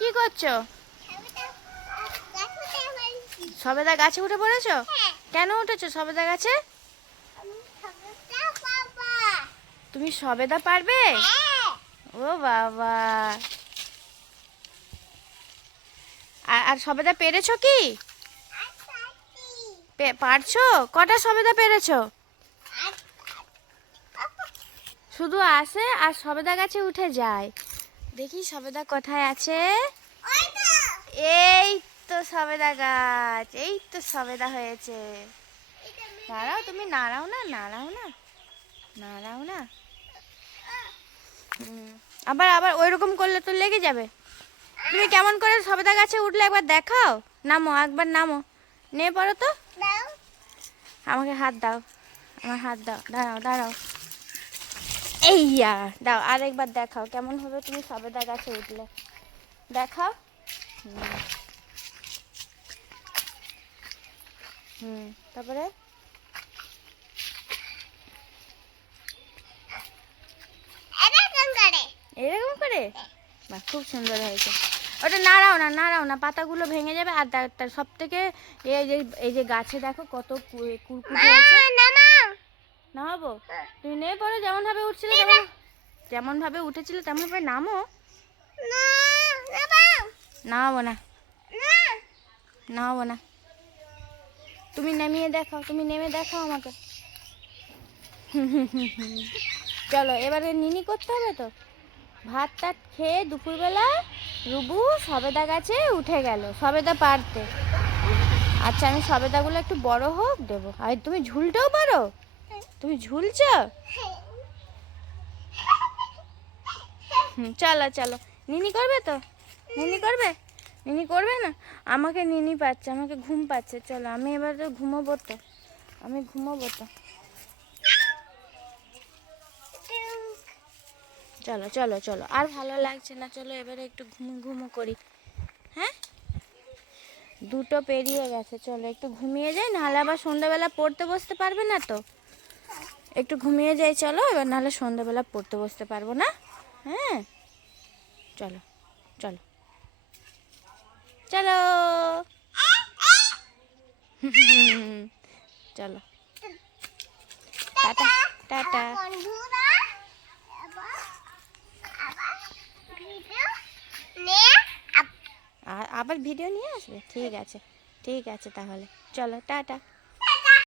কি করছো? সবেদা গাছে উঠে পড়েছো? কেন উঠেছো সবেদা গাছে? তুমি সবেদা পারবে? ও বাবা, আর সবেদা পেরেছো কি? পারছো? কটা সবেদা পেরেছো? শুধু আসে আর সবেদা গাছে উঠে যায়। দেখি সবেদা কোথায় আছে। এই তো সবেদা গাছ, এই তো সবেদা হয়েছে। নাড়াও, তুমি নাড়াও না, নাড়াও না, নাড়াও না। আবার আবার ওইরকম করলে তো লেগে যাবে। তুমি কেমন করে সবেদা গাছে উঠলে একবার দেখাও। নামো, একবার নামো, নিয়ে পড়ো তো। আমাকে হাত দাও, আমার হাত দাও, দাঁড়াও দাঁড়াও। এইয়া দাও, আরেকবার দেখাও কেমন হবে তুমি সবেদা গাছে উঠলে। দেখাও। তারপরে এরকম করে, বাহ, খুব সুন্দর হয়েছে। ওটা নাড়াও না, নাড়াও না, পাতাগুলো ভেঙে যাবে। আর তার সব থেকে এই যে গাছে দেখো কত কুরকুরে হয়েছে। নামাবো? তুমি নেমে পড়ো, যেমন ভাবে উঠছিলে যেমন ভাবে উঠেছিলে তেমন ভাবে নামো। নামাবো না, নামাবো না। তুমি নেমে দেখাও, তুমি নেমে দেখাও আমাকে। চলো এবারে নিনি করতে হবে তো। ভাত টাত খেয়ে দুপুরবেলা রুবু সবেদা গাছে উঠে গেল সবেদা পারতে। আচ্ছা, আমি সবেদাগুলো একটু বড় হোক দেবো। আর তুমি ঝুলতেও পারো? তুমি ঝুলছো? চলো চলো, নিনি করবে তো? নিনি করবে? নিনি করবে না? আমাকে নিনি পাচ্ছে, আমাকে ঘুম পাচ্ছে। চলো আমি এবার তো ঘুমোবো তো, আমি ঘুমোবো তো। চলো চলো চলো, আর ভালো লাগছে না, চলো এবারে একটু ঘুমো করি। হ্যাঁ, 2টো পেরিয়ে গেছে, চলো একটু ঘুমিয়ে যাই, নাহলে আবার সন্ধ্যাবেলা পড়তে বসতে পারবে না তো। একটু ঘুমিয়ে যাই চলো, এবার নাহলে সন্ধ্যাবেলা পড়তে বসতে পারবো না। হ্যাঁ, চলো চলো চলো। চলো, টাটা টাটা। আবার ভিডিও নিয়ে আসবে? ঠিক আছে, ঠিক আছে তাহলে, চলো টাটা।